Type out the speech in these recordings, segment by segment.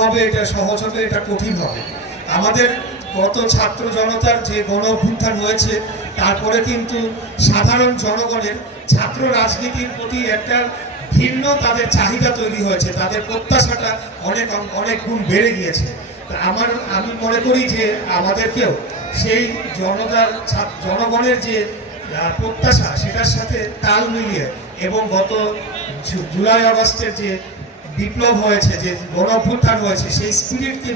হবে, এটা সহজ হবে, এটা কঠিন হবে। আমাদের গত ছাত্র জনতার যে গণ অভ্যুত্থান হয়েছে, তারপরে কিন্তু সাধারণ জনগণের ছাত্র রাজনীতির প্রতি একটা ভিন্ন তাদের চাহিদা তৈরি হয়েছে, তাদের প্রত্যাশাটা অনেক অনেক গুণ বেড়ে গিয়েছে। আমি মনে করি যে আমাদেরকেও সেই জনগণের যে প্রত্যাশা সেটার সাথে তাল মিলিয়ে এবং গত জুলাই আগস্টের যে বিপ্লব হয়েছে, যে গণ অভ্যুত্থান হয়েছে, সেই স্পিরিটকে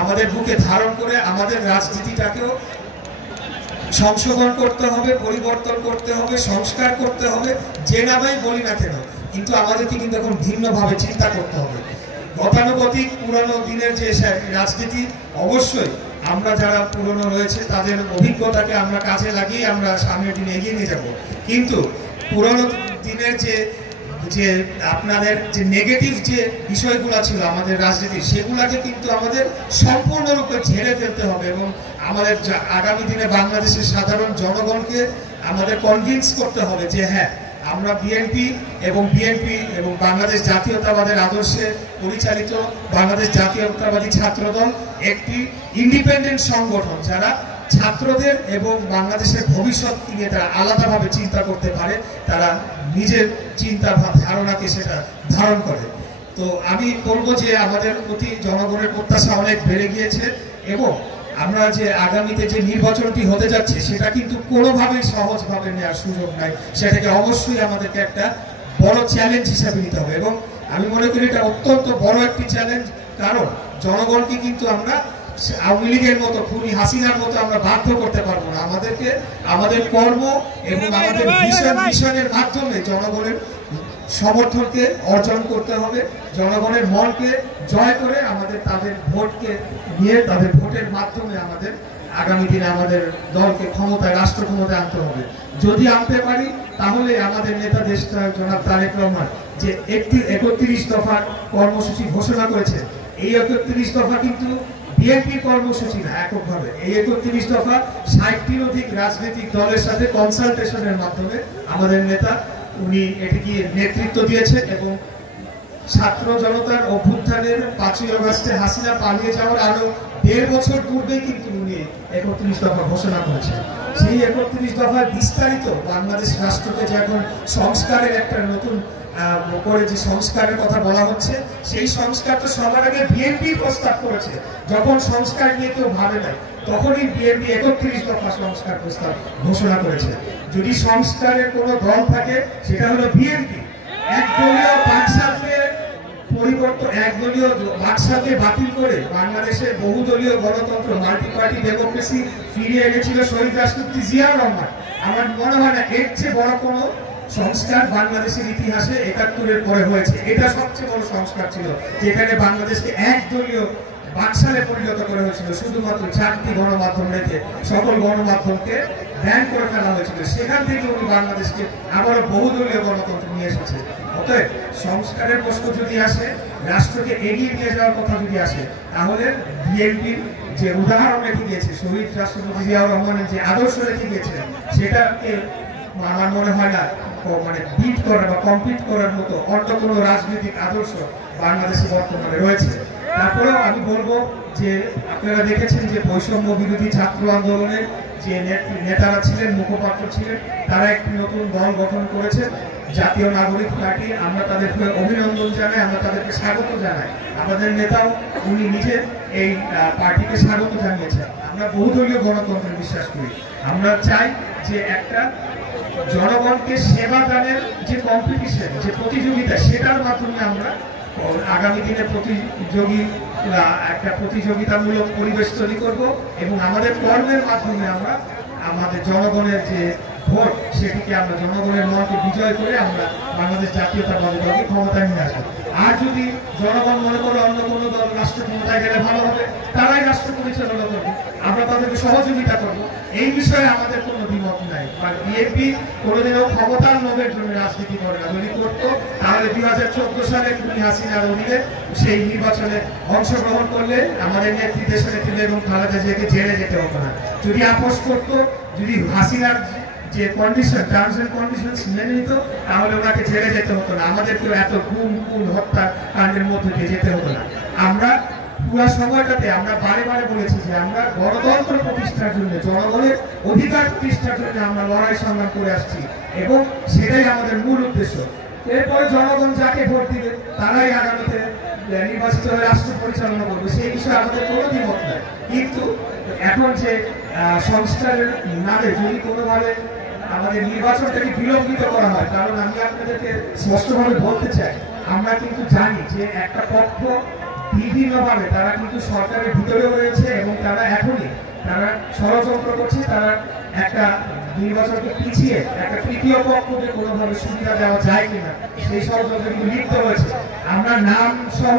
আমাদের বুকে ধারণ করে আমাদের রাজনীতিটাকেও সংশোধন করতে হবে, পরিবর্তন করতে হবে, সংস্কার করতে হবে, যে নামেই বলি না কেন। কিন্তু আমাদেরকে কিন্তু এখন ভিন্নভাবে চিন্তা করতে হবে। গতানুগতিক পুরানো দিনের যে রাজনীতি, অবশ্যই আমরা যারা পুরনো রয়েছে তাদের অভিজ্ঞতাকে আমরা কাজে লাগিয়ে আমরা সামনের দিনে এগিয়ে নিয়ে যাব। কিন্তু পুরনো দিনের যে আপনাদের যে নেগেটিভ যে বিষয়গুলো ছিল আমাদের রাজনীতির, সেগুলাকে কিন্তু আমাদের সম্পূর্ণরূপে ঝেড়ে ফেলতে হবে এবং আমাদের আগামী দিনে বাংলাদেশের সাধারণ জনগণকে আমাদের কনভিন্স করতে হবে যে হ্যাঁ, আমরা বিএনপি এবং বাংলাদেশ জাতীয়তাবাদের আদর্শে পরিচালিত বাংলাদেশ জাতীয়তাবাদী ছাত্রদল একটি ইন্ডিপেন্ডেন্ট সংগঠন, যারা ছাত্রদের এবং বাংলাদেশের ভবিষ্যৎ নিয়ে তারা আলাদাভাবে চিন্তা করতে পারে, তারা নিজের চিন্তা বা ধারণাকে সেটা ধারণ করে। তো আমি বলবো যে আমাদের প্রতি জনগণের প্রত্যাশা অনেক বেড়ে গিয়েছে এবং আমরা যে আগামীতে যে নির্বাচনটি হতে যাচ্ছে সেটা কিন্তু কোনোভাবেই সহজভাবে নেওয়ার সুযোগ নাই। সেটাকে অবশ্যই আমাদেরকে একটা বড় চ্যালেঞ্জ হিসাবে নিতে হবে এবং আমি মনে করি এটা অত্যন্ত বড় একটি চ্যালেঞ্জ। কারণ জনগণকে কিন্তু আমরা আওয়ামী লীগের মতো, খুনি হাসিনার মতো আমরা বাধ্য করতে পারবো না। আমাদেরকে আমাদের কর্ম এবং আমাদের মিশনের মাধ্যমে জনগণের সমর্থনকে অর্জন করতে হবে, জনগণের মনকে জয় করে আমাদের তাদের ভোটকে নিয়ে তাদের ভোটের মাধ্যমে আমাদের আগামী দিনে আমাদের দলকে ক্ষমতায়, রাষ্ট্র ক্ষমতায় আনতে হবে। যদি আনতে পারি তাহলে আমাদের নেতা দেশটা জনাব তারেক রহমান যে 31 দফার কর্মসূচি ঘোষণা করেছে, এই 31 দফা কিন্তু বিএনপির কর্মসূচি না এককভাবে। এই 31 দফা 60টির অধিক রাজনৈতিক দলের সাথে কনসালটেশনের মাধ্যমে আমাদের নেতা উনি এটিকে নেতৃত্ব দিয়েছে এবং ছাত্র জনতার অভ্যুত্থানের 5ই আগস্টে হাসিনা পালিয়ে যাওয়ার আরো 1.5 বছর পূর্বেই কিন্তু উনি 31 দফা ঘোষণা করেছেন। সেই 31 দফার বিস্তারিত বাংলাদেশ রাষ্ট্রকে যে এখন সংস্কারের একটা নতুন করে যে সংস্কারের কথা বলা হচ্ছে, সেই সংস্কার তো সবার আগে বিএনপি প্রস্তাব করেছে। যখন সংস্কার নিয়ে কেউ ভাবে নাই তখনই বিএনপি 31 দফা সংস্কার প্রস্তাব ঘোষণা করেছে। যদি সংস্কারের কোনো দল থাকে সেটা হলো বিএনপি। একদলীয় বাকশালকে বাতিল করে বাংলাদেশের বহুদলীয় গণতন্ত্র, মাল্টি পার্টি ডেমোক্রেসি ফিরিয়ে এনেছিল শহীদ রাষ্ট্রপতি জিয়াউর রহমান। আমার মনে হয় না এর চেয়ে বড় কোনো সংস্কার বাংলাদেশের ইতিহাসে 71-এর পরে হয়েছে। এটা সবচেয়ে বড় সংস্কার ছিল, যেখানে বাংলাদেশকে একদলীয় বাকশালে পরিণত করা হয়েছিল। শুধুমাত্র 4টি গণমাধ্যম রেখে সকল গণমাধ্যমকে ব্যান করে ফেলা হয়েছিল। সেখান থেকে উনি বাংলাদেশকে আবারও বহুদলীয় গণতন্ত্র নিয়ে এসেছে। অতএব সংস্কারের প্রশ্ন যদি আসে, রাষ্ট্রকে এগিয়ে নিয়ে যাওয়ার কথা যদি আসে, তাহলে বিএনপির যে উদাহরণ রেখে গিয়েছে, শহীদ রাষ্ট্রপতি জিয়াউর রহমানের যে আদর্শ রেখে গিয়েছিলেন, সেটাকে আমার মনে হয় না বিট করার বা কমপ্লিট করার মতো অন্য কোনো রাজনৈতিক আদর্শ বাংলাদেশে বর্তমানে রয়েছে। তারপরেও আমি বলবো যে আপনারা দেখেছেন যে বৈষম্য বিরোধী ছাত্র আন্দোলনের যে নেতারা ছিলেন, মুখপাত্র ছিলেন, তারা একটি নতুন দল গঠন করেছে, জাতীয় নাগরিক পার্টি। আমরা তাদেরকে অভিনন্দন জানাই, আমরা তাদেরকে স্বাগত জানাই। আমাদের নেতাও উনি নিজে এই পার্টিকে স্বাগত জানিয়েছেন। আমরা বহুদলীয় গণতন্ত্রে বিশ্বাস করি। আমরা চাই যে একটা জনগণকে সেবা দানের যে কম্পিটিশন, যে প্রতিযোগিতা, সেটার মাধ্যমে আমরা আগামী দিনে একটা প্রতিযোগিতামূলক পরিবেশ তৈরি করব এবং আমাদের কর্মের মাধ্যমে আমরা আমাদের জনগণের যে ভোট, সেটিকে আমরা জনগণের মনকে বিজয় করে আমরা বাংলাদেশ জাতীয়তাবাদী দলকে ক্ষমতায় নিয়ে আসবো। আর যদি জনগণ মনে করে অন্য কোনো দল রাষ্ট্র ক্ষমতায় গেলে ভালো হবে, তারাই রাষ্ট্র পরিচালনা করবে, আমরা তাদেরকে সহযোগিতা করবো। এই বিষয়ে আমাদের কোনো দ্বিমত নাই। আর বিএনপি কোনোদিনও ক্ষমতার লোভের জন্য রাজনীতি করে না। যদি করতো তাহলে 2014 সালে খুনি হাসিনার অধীনে সেই নির্বাচনে অংশগ্রহণ করলে আমাদের নেত্রী দেশের নেত্রী এবং খালেদা জিয়াকে জেলে যেতে হতো না। যদি আপোষ করতো, যদি হাসিনার যে কন্ডিশন, টার্মস এন্ড কন্ডিশনস মেনে নিত, তাহলে ওনাকে জেলে যেতে হতো না, আমাদেরকেও এত খুন হত্যা কাণ্ডের মধ্যে দিয়ে যেতে হতো না। আমরা পুরো সময়টাতে আমরা বারে বারে বলেছি যে আমরা গণতন্ত্র প্রতিষ্ঠার জন্য, জনগণের অধিকার প্রতিষ্ঠার জন্য আমরা লড়াই সংগ্রাম করে আসছি এবং সেটাই আমাদের মূল উদ্দেশ্য। এরপরে জনগণ যাকে ভোট দিবে তারাই আগামীতে নির্বাচিত হয়ে রাষ্ট্র পরিচালনা করবে, সেই বিষয়ে আমাদের কোনো দ্বিমত নাই। কিন্তু এখন যে সংস্কারের নামে যদি কোনোভাবে আমাদের নির্বাচনটাকে বিলম্বিত করা হয়, কারণ আমি আপনাদেরকে স্পষ্টভাবে বলতে চাই, আমরা কিন্তু জানি যে একটা পক্ষ বিভিন্নভাবে তারা কিন্তু সরকারের ভিতরেও রয়েছে এবং তারা এখনই তারা ষড়যন্ত্র করছে, তারা একটা নির্বাচনকে পিছিয়ে একটা তৃতীয় পক্ষকে কোনোভাবে সুবিধা দেওয়া যায় কিনা সেই ষড়যন্ত্রে কিন্তু লিপ্ত হয়েছে। আমরা নাম সহ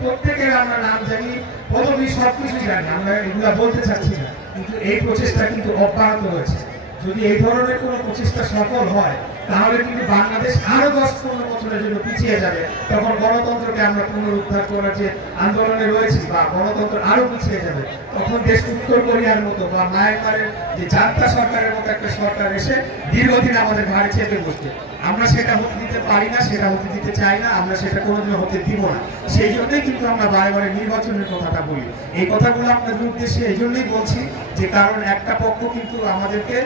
প্রত্যেকের আমরা নাম জানি, পদবি সবকিছু জানি, আমরা এগুলা বলতে চাচ্ছি না, কিন্তু এই প্রচেষ্টা কিন্তু অব্যাহত রয়েছে। যদি এই ধরনের কোনো প্রচেষ্টা সফল হয় তাহলে কিন্তু বাংলাদেশ আরো 10-15 বছরের জন্য পিছিয়ে যাবে। তখন গণতন্ত্রকে আমরা পুনরুদ্ধার করার যে আন্দোলনে রয়েছি বা গণতন্ত্র আরো পিছিয়ে যাবে। তখন দেশ উত্তর কোরিয়ার মতো বা মায়ানমারের যে জান্তা সরকারের মতো একটা সরকার এসে দীর্ঘদিন আমাদের ঘাড়ে চেপে বসবে। আমরা সেটা হতে দিতে পারি না, সেটা হতে দিতে চাই না, আমরা সেটা কোনোদিন হতে দিব না। সেই জন্যই কিন্তু আমরা বারে বারে নির্বাচনের কথাটা বলি। এই কথাগুলো আপনাদের উদ্দেশ্যে এই জন্যই বলছি যে কারণ একটা পক্ষ কিন্তু আমাদেরকে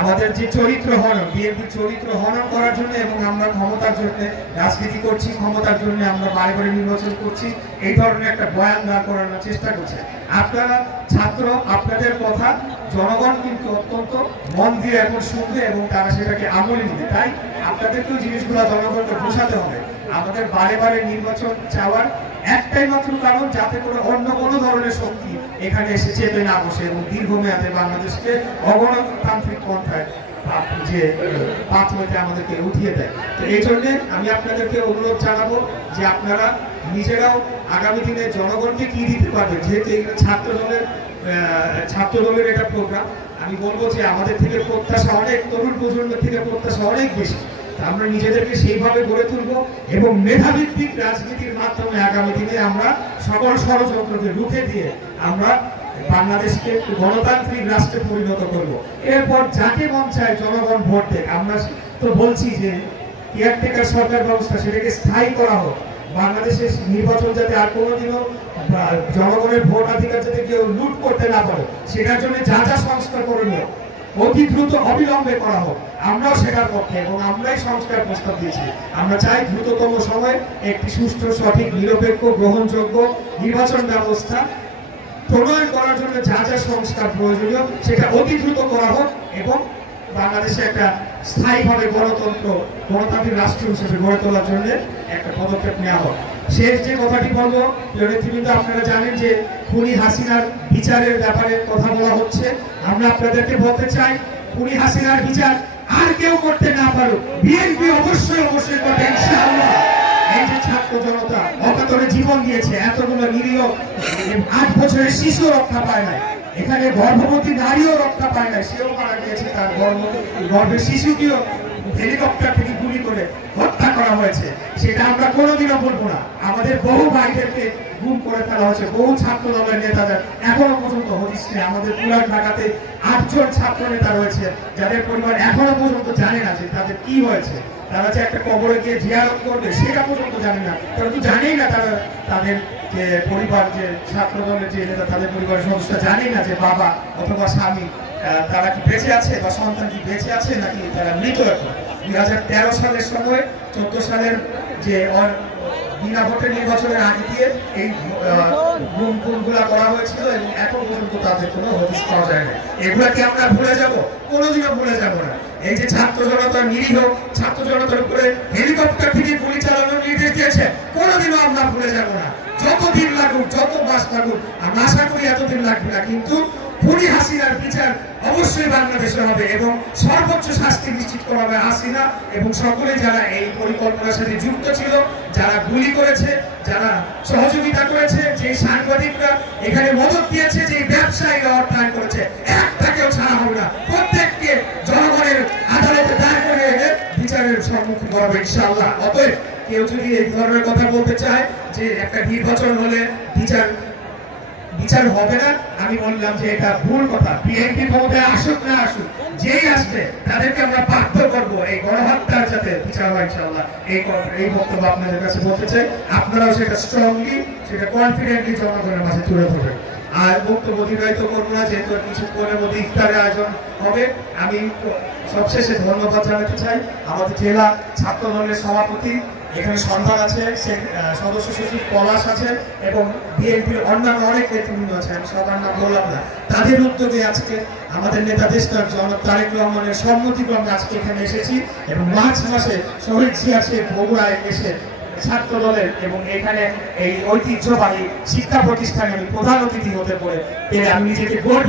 আমাদের যে চরিত্র হনন, বিএনপির চরিত্র হনন করার জন্য এবং আমরা ক্ষমতার জন্য রাজনীতি করছি, ক্ষমতার জন্য আমরা বারে বারে নির্বাচন করছি, এই ধরনের একটা বয়ান দাঁড় করানোর চেষ্টা করছে। আপনারা ছাত্র, আপনাদের কথা জনগণ কিন্তু অত্যন্ত মন দিয়ে এখন শুনবে এবং তারা সেটাকে আমলে নিবে। তাই আপনাদেরকেও জিনিসগুলো জনগণকে বোঝাতে হবে। আমাদের বারে বারে নির্বাচন চাওয়ার একটাই মাত্র কারণ, যাতে করে অন্য কোনো ধরনের শক্তি এখানে এসে চেপে না বসে এবং দীর্ঘমেয়াদে বাংলাদেশকে অগণতান্ত্রিক পন্থায় যে পাথওয়েতে আমাদেরকে উঠিয়ে দেয়। তো এই জন্যে আমি আপনাদেরকে অনুরোধ জানাবো যে আপনারা নিজেরাও আগামী দিনে জনগণকে কি দিতে পারবেন। যেহেতু এই ছাত্র দলের এটা প্রোগ্রাম, আমি বলবো যে আমাদের থেকে প্রত্যাশা অনেক, তরুণ প্রজন্মের থেকে প্রত্যাশা অনেক বেশি। আমরা নিজেদেরকে সেইভাবে গড়ে তুলবো এবং মেধাভিত্তিক রাজনীতির মাধ্যমে আগামী দিনে আমরা সকল ষড়যন্ত্রকে রুখে দিয়ে আমরা বাংলাদেশকে গণতান্ত্রিক রাষ্ট্রে পরিণত করব। এরপর যাকে মন চায় জনগণ ভোট দেয়। আমরা তো বলছি যে কেয়ারটেকার সরকার ব্যবস্থা সেটাকে স্থায়ী করা হোক। বাংলাদেশের নির্বাচন যাতে আর কোনোদিনও জনগণের ভোটাধিকার যাতে কেউ লুট করতে না পারে, সেটার জন্য যা যা সংস্কার করণীয় অতি দ্রুত অবিলম্বে করা হোক। আমরাও সেটার পক্ষে এবং আমরাই সংস্কার প্রস্তাব দিয়েছি। আমরা চাই দ্রুততম সময়ে একটি সুষ্ঠু, সঠিক, নিরপেক্ষ, গ্রহণযোগ্য নির্বাচন ব্যবস্থা প্রণয়ন করার জন্য যা যা সংস্কার প্রয়োজনীয় সেটা অতি দ্রুত করা হোক এবং বাংলাদেশে একটা স্থায়ীভাবে গণতান্ত্রিক রাষ্ট্র হিসেবে গড়ে তোলার জন্য একটা পদক্ষেপ নেওয়া হোক। শেষ যে কথাটি বলবো, নেতৃবৃন্দ, আপনারা জানেন যে খুনি হাসিনার বিচারের ব্যাপারে কথা বলা হচ্ছে। আমরা আপনাদেরকে বলতে চাই, খুনি হাসিনার বিচার আর কেউ করতে না পারুক, বিএনপি অবশ্যই করবে ইনশাআল্লাহ। এই যে ছাত্র জনতা অকাতরে জীবন দিয়েছে, এতগুলো নিরীহ 8 বছরের শিশু রক্ষা পায় নাই, এখানে গর্ভবতী নারীও রক্ষা পায় নাই, সেও মারা গিয়েছে, তার গর্ভের শিশুকেও হেলিকপ্টার থেকে গুলি করে হত্যা করা হয়েছে। সেটা আমরা কোনোদিনও বলবো না। আমাদের বহু ভাইদেরকে গুম করে ফেলা হয়েছে, বহু ছাত্র দলের নেতাদের এখনো পর্যন্ত হদিস নেই। আমাদের পুরান ঢাকাতে 8 জন ছাত্র নেতা রয়েছে যাদের পরিবার এখনো পর্যন্ত জানে না যে তাদের কি হয়েছে। তারা যে একটা কবরে গিয়ে জিয়ারত করবে সেটা পর্যন্ত জানে না। তারা তো জানেই না, তারা তাদের যে পরিবার, যে ছাত্র দলের যে নেতা, তাদের পরিবারের সদস্য জানেই না যে বাবা অথবা স্বামী তারা কি বেঁচে আছে বা সন্তান কি বেঁচে আছে নাকি তারা মৃত। এখন 2013 সালের সময় 14 সালের যে বিনা ভোটের নির্বাচনের আগে দিয়ে এই গুমগুলা করা হয়েছিল এবং এখন পর্যন্ত তাদের কোনো হদিস পাওয়া যায় না। এগুলাকে আমরা ভুলে যাব? কোনোদিনও ভুলে যাব না। এই যে ছাত্র জনতার নিরীহ ছাত্র জনতার উপরে হেলিকপ্টার থেকে গুলি চালানোর নির্দেশ দিয়েছে, কোনোদিনও আমরা ভুলে যাব না। যতদিন লাগুক, যত মাস লাগুক, আমরা আশা করি এতদিন লাগবে না, কিন্তু খুনি হাসিনার বিচার অবশ্যই বাংলাদেশে হবে এবং সর্বোচ্চ শাস্তি নিশ্চিত করা হবে হাসিনা এবং সকলে যারা এই পরিকল্পনার সাথে যুক্ত ছিল, যারা গুলি করেছে, যারা সহযোগিতা করেছে, যে সাংবাদিকরা এখানে মদত দিয়েছে, যে ব্যবসায়ীরা অর্থায়ন করেছে, একটাকেও ছাড়া হবে না। প্রত্যেককে জনগণের আদালতে দাঁড় করে এনে বিচারের সম্মুখীন করা হবে ইনশাআল্লাহ। অতএব কেউ যদি এই ধরনের কথা বলতে চায় যে একটা নির্বাচন হলে বিচার বিচার হবে না। আমি বললাম যে এটা ভুল কথা। বিএনপি ক্ষমতায় আসুক না আসুক, যেই আসবে তাদেরকে আমরা বাধ্য করবো এই গণহত্যার যাতে বিচার হয় ইনশাআল্লাহ। এই বক্তব্য আপনাদের কাছে বলতে চাই, আপনারাও সেটা স্ট্রংলি, সেটা কনফিডেন্টলি জনগণের মাঝে তুলে ধরবেন। আর বক্তব্য অতিবাহিত করবো না, যেহেতু কিছুক্ষণের মধ্যে ইফতারের আয়োজন হবে। আমি সবশেষে ধন্যবাদ জানাতে চাই আমাদের জেলা ছাত্র দলের সভাপতি, এখানে সন্ধান আছে, সদস্য সচিব পলাশ আছে এবং বিএনপির অন্যান্য অনেক নেতৃবৃন্দ আছে, আমি সবার নাম বললাম না। তাদের উদ্যোগে আজকে আমাদের নেতা দেশনায়ক জনাব তারেক রহমানের সম্মতিক্রমে আজকে এখানে এসেছি এবং মার্চ মাসে শহীদ জিয়া শেখ বগুড়ায় এসে ছাত্র দলের এবং এখানে এই ঐতিহ্যবাহী শিক্ষা প্রতিষ্ঠানে আমি প্রধান অতিথি হতে পেরে আমি নিজেকে গর্বিত